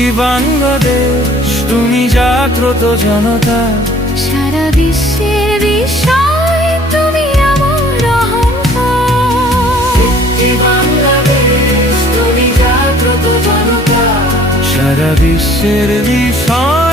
একটি বাংলাদেশ, তুমি জাগ্রত জনতা। সারা বিশ্বের বিষয় তুমি আমার অহংকার। একটি বাংলাদেশ, তুমি জাগ্রত জনতা। সারা বিশ্বের বিষয়